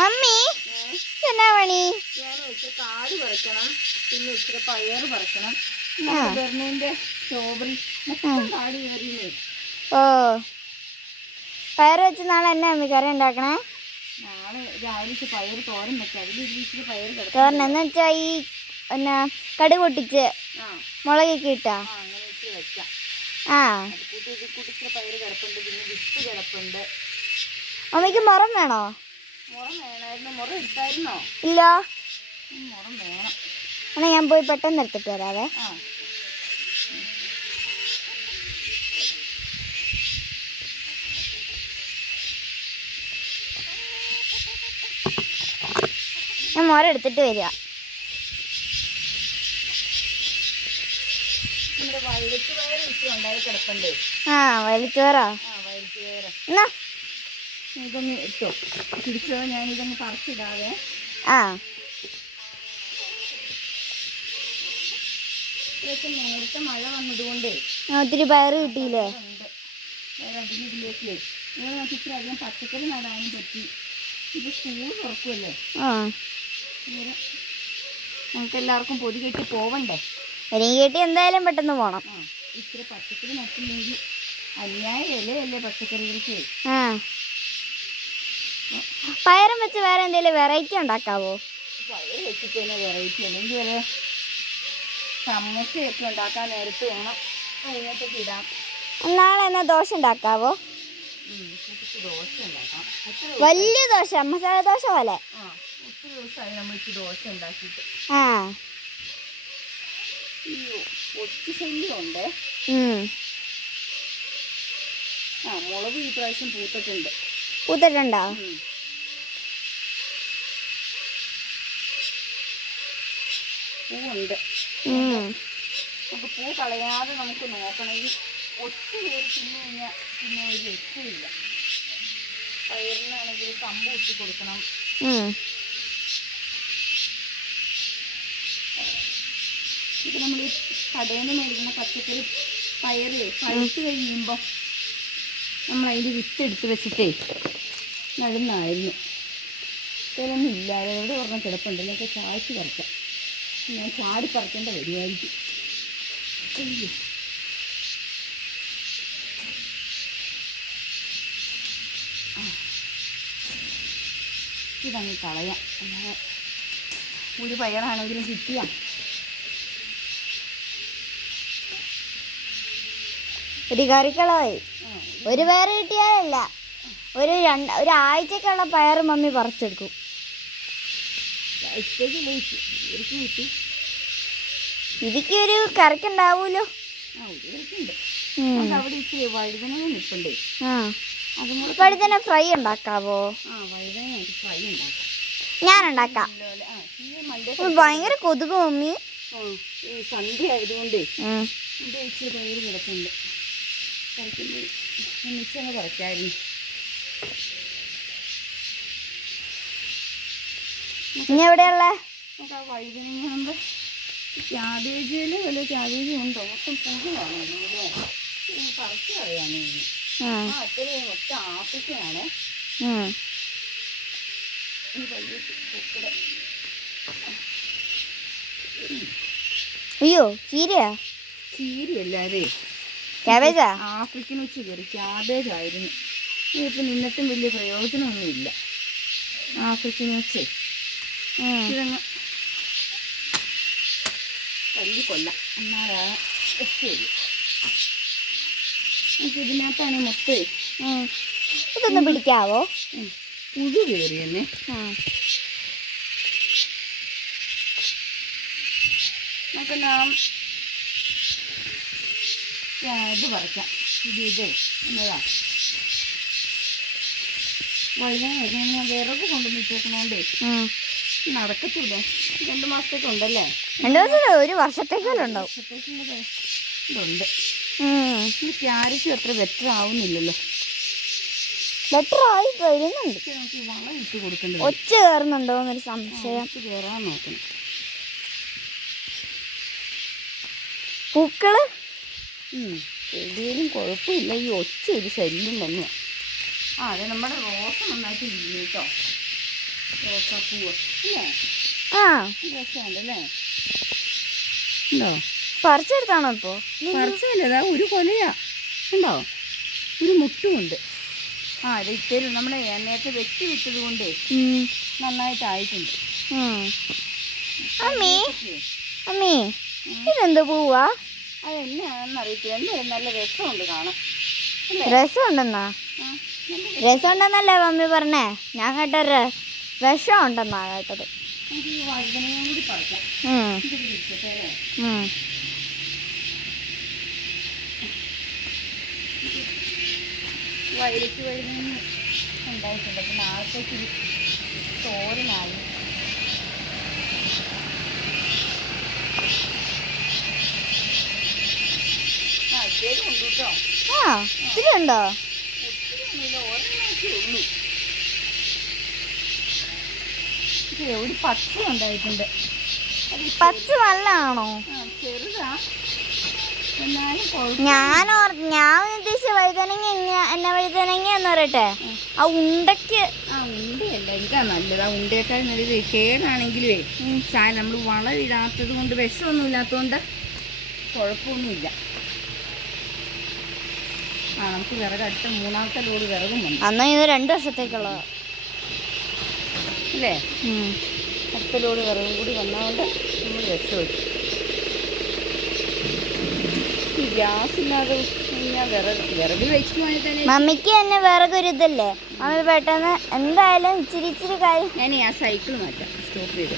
Mummy എന്നാ പണി? ഞാൻ ഇച്ചിരി കാട് പറിക്കണം, പിന്നെ ഇച്ചിരി പയറ് പറിക്കണം. ബെർണീന്റെ സ്ട്രോബെറി കാട് കയറിയേ. ഓ, പയറ് വെച്ച് നാളെ എന്നാ മമ്മി കറി ഉണ്ടാക്കണേ? നാളെ രാവിലെ പയറ് തോരൻ വെക്കാം. അതിൽ ഇച്ചിരി പയറ് കിടക്കും. തോരൻ എന്ന് വെച്ചാ ഈ എന്നാ കടുക് പൊട്ടിച്ച് മുളകൊക്കെ ഇട്ടാ അങ്ങനെ ഇച്ചിരി വെക്കാം. കൂട്ടി പയറ് കിടപ്പുണ്ട്, പിന്നെ വിത്ത് കിടപ്പുണ്ട്. മമ്മിക്ക് മുറം വേണോ? മുറം വേണമായിരുന്നു. മുറം എടുത്തായിരുന്നോ? ഇല്ല. മുറം വേണം. എന്നാ ഞാൻ പോയി പെട്ടെന്ന് എടുത്തിട്ട് വരാവേ. ഞാൻ മുറ എടുത്തിട്ട് വരിക. വയലറ്റ് പയറ് ഇച്ചിരി ഉണ്ടായി കിടപ്പുണ്ട്. വയലറ്റ് പയറാ? വയലറ്റ് പയറ് എന്നാ ഇതൊന്ന് ഇട്ടോ പിടിച്ചോ. ഞാനിതൊന്ന് പറിച്ചിടാവേ. ഇതൊക്കെ നേരത്തെ മഴ വന്നതുകൊണ്ടേ ഒത്തിരി പയറ് കിട്ടിയില്ലേ? ഇതിലേക്ക് ഇച്ചിരി അധികം പച്ചക്കറി നടാനും പറ്റി. ഇത് സ്കൂൾ തുറക്കുമല്ലേ, നമുക്ക് എല്ലാവർക്കും പൊതി കെട്ടി പോവണ്ടേ? എനിക്ക് കെട്ടി എന്തായാലും പെട്ടെന്ന് പോണം. ഇച്ചിരി പച്ചക്കറി നട്ടില്ലെങ്കിൽ അന്യായ വിലയല്ലേ പച്ചക്കറികൾക്ക്. പയറും വെച്ച് വേറെ എന്തെങ്കിലും വെറൈറ്റി ഉണ്ടാക്കാവോ? പയർ വെച്ചിട്ട് തന്നെ വെറൈറ്റി അല്ലെങ്കിൽ വരെ സമൂസയൊക്കെ ഉണ്ടാക്കാൻ നേരത്ത് വേണം. അതിനകത്തൊക്കെ ഇടാം. നാളെ എന്നാ ദോശ ഉണ്ടാക്കാവോ? ദോശ ഉണ്ടാക്കാം. വലിയ ദോശ, മസാല ദോശ പോലെ. ഒത്തിരി ദിവസമായി നമ്മൾക്ക് ദോശ ഉണ്ടാക്കിയിട്ട്. ഈ ഒറ്റ ശല്യമുണ്ട്. മുളക് ഈ പ്രാവശ്യം പൂത്തിട്ടുണ്ടോ? പൂവുണ്ട്. നമുക്ക് പൂ കളയാതെ നമുക്ക് നോക്കണം. ഈ ഒറ്റ കയറി തിന്നു കഴിഞ്ഞാൽ പിന്നെ ഒരു രക്ഷയില്ല. പയറിനാണെങ്കിൽ കമ്പ് കുത്തി കൊടുക്കണം. ഇത് നമ്മൾ ഈ കടയിൽ നിന്ന് മേടിക്കുന്ന പച്ചക്കറി പയറ് പഴുത്ത് കഴിയുമ്പോൾ നമ്മളതിൻ്റെ വിത്തെടുത്ത് വെച്ചിട്ടേ നടുന്നായിരുന്നു. ഇതൊന്നും ഇല്ലാതെ എവിടെ പറഞ്ഞ കിടപ്പുണ്ട്. എന്നൊക്കെ ചായച്ച് പറിക്കാം. ഞാൻ ചാടി പറിക്കേണ്ട വരുമായിരിക്കും. അയ്യോ, ഇതങ്ങ് കളയാം. അല്ലാതെ ഒരു പയറാണെങ്കിലും കിട്ടിയാ ഒരു കറിക്കളായി. ഒരു പയർ കിട്ടിയാലല്ല, ഒരാഴ്ചക്കുള്ള പയർ മമ്മി പറിച്ചെടുക്കും. ഇതിക്ക് ഒരു കറിക്കുണ്ടാവൂലോ. അവിടെ ഇച്ചിരി വഴുതന നിൽപ്പുണ്ടേ. വഴുതന ഫ്രൈ ഉണ്ടാക്കാവോ? വഴുതന ഫ്രൈ ഉണ്ടാക്കാം. ഞാൻ ഉണ്ടാക്കാം. ഭയങ്കര കൊതുക് മമ്മി. ഈ സന്ധ്യ ആയതുകൊണ്ടേ എൻ്റെ ഇച്ചിരി പയറ് കിടപ്പുണ്ട്. പറിക്കുമ്പോൾ മിച്ചങ്ങ് പറിക്കായിരുന്നു. ഇനി എവിടെയുള്ള നമുക്ക് ആ വഴുതനങ്ങ ക്യാബേജിൽ വല്ല ക്യാബേജ് ഉണ്ടോ? മൊത്തം പുഴുവാണല്ലേ. പറിച്ച് കളയാനേ. അത്രയും ഒറ്റ ആഫ്രിക്കയാണ്. അയ്യോ, ചീരയാ? ചീരയല്ലാതെ ക്യാബേജാ? ആഫ്രിക്കൻ വെച്ച് കയറി ക്യാബേജ് ആയിരുന്നു. ഇതിപ്പോൾ നിന്നിട്ടും വലിയ പ്രയോജനമൊന്നുമില്ല. ആഫ്രിക്കൻ വെച്ച് ഇതങ്ങ് തല്ലിക്കൊല്ലാം. എന്നാലാണ് ശരി. നമുക്ക് ഇതിനകത്താണ് മൊത്തേ. ഇതൊന്ന് പിടിക്കാവോ? പുഴു കയറി തന്നെ. നമുക്ക് ഇത് പറിക്കാം. ഇത് എന്നതാ വഴുതന വിറക് കൊണ്ടുവന്നിട്ടേക്കണോണ്ടേ നടക്കത്തില്ലേ. 2 മാസത്തേക്ക് ഉണ്ടല്ലേ? 2 ദിവസം, ഒരു വർഷത്തേക്കുണ്ടാവും. ഇതുണ്ട്. ഈ ക്യാരറ്റും അത്ര ബെറ്റർ ആവുന്നില്ലല്ലോ. ബെറ്റർ ആയി വരുന്നുണ്ട്. നമുക്ക് വളം ഇട്ട് കൊടുക്കേണ്ടത്. ഒച്ച കയറുന്നുണ്ടോ എന്നൊരു സംശയം. കയറാൻ നോക്കണം. പൂക്കള് ചെടിയിലും കുഴപ്പമില്ല. ഈ ഒച്ച ഒരു ശല്യം തന്നെയാണ്. ആ അതെ നമ്മുടെ റോസ നന്നായിട്ട് ഇരിക്കുന്നു കേട്ടോ. റോസാപ്പൂവ് അല്ലേ? ആ രസമുണ്ടല്ലേ? ഉണ്ടോ? പറിച്ചെടുത്താണോ ഇപ്പോൾ? പറിച്ചല്ലേ, അതാ ഒരു കൊലയാ ഉണ്ടോ, ഒരു മുട്ടുമുണ്ട്. ആ അത് ഇത്തേലും നമ്മുടെ നേരത്തെ വെട്ടി വിട്ടത് കൊണ്ടേ നന്നായിട്ടായിട്ടുണ്ട്. അമ്മേ അമ്മേ ഇതെന്ത് പൂവാ? അതെന്നാണെന്ന് അറിയത്തില്ല, എന്തായാലും നല്ല രസമുണ്ട് കാണാൻ. രസമുണ്ടെന്നാ? രസമുണ്ടെന്നല്ലേ മമ്മി പറഞ്ഞേ? ഞാൻ കേട്ട വിഷം ഉണ്ടെന്നാ കേട്ടത്. നമുക്ക് ഈ വഴുതനയും കൂടി പറിക്കാം. ഇതൊരു ഇരിക്കട്ടെ അല്ലേ? വയലറ്റ് വഴുതനങ്ങ ഉണ്ടായിട്ടുണ്ട്. അപ്പം നാളത്തേക്ക് തോരനായി. ആ ഇതേലും ഉണ്ട് കേട്ടോ. ആ ഇതിലുണ്ടോ? ഒത്തിരി ഒന്നുമില്ല, ഒരെണ്ണമൊക്കെ ഉള്ളൂ. ഒരു പച്ച ഉണ്ടായിട്ടുണ്ട്. പച്ച നല്ലതാണോ? ആ ചെറുതാ, എന്നാലും ഞാൻ ഉദ്ദേശിച്ച വഴുതനങ്ങ എന്നെ വഴുതനങ്ങ എന്ന് പറയട്ടെ, ആ ഉണ്ടയ്ക്ക്. ആ ഉണ്ടയല്ല, ഇതാ നല്ലത്. ആ ഉണ്ടയേക്കാൾ നല്ലത് കേടാണെങ്കിലുവേ സാധനം നമ്മൾ വളമിടാത്തത് കൊണ്ട്, വിഷമൊന്നും ഇല്ലാത്തതുകൊണ്ട് കുഴപ്പമൊന്നുമില്ല. ആ നമുക്ക് വിറക് അടുത്ത 3ാമത്തെ ലോഡ് വിറകും വന്നു. അന്നാ ഇത് 2 വർഷത്തേക്കുള്ളതാ അല്ലേ? അടുത്ത ലോഡ് വിറകും കൂടി വന്നതുകൊണ്ട് നമ്മൾ രക്ഷപ്പെട്ടു. ഈ ഗ്യാസ് ഇല്ലാതെ ഞാൻ വിറകിൽ വെച്ചിട്ടുവാണെങ്കിൽ തന്നെ മമ്മിക്ക് തന്നെ വിറകൊരു ഇതല്ലേ, മമ്മി പെട്ടെന്ന് എന്തായാലും ഇച്ചിരി കാര്യം. ഞാൻ ആ സൈക്കിൾ മാറ്റാം, സ്റ്റോപ്പ് ചെയ്ത്.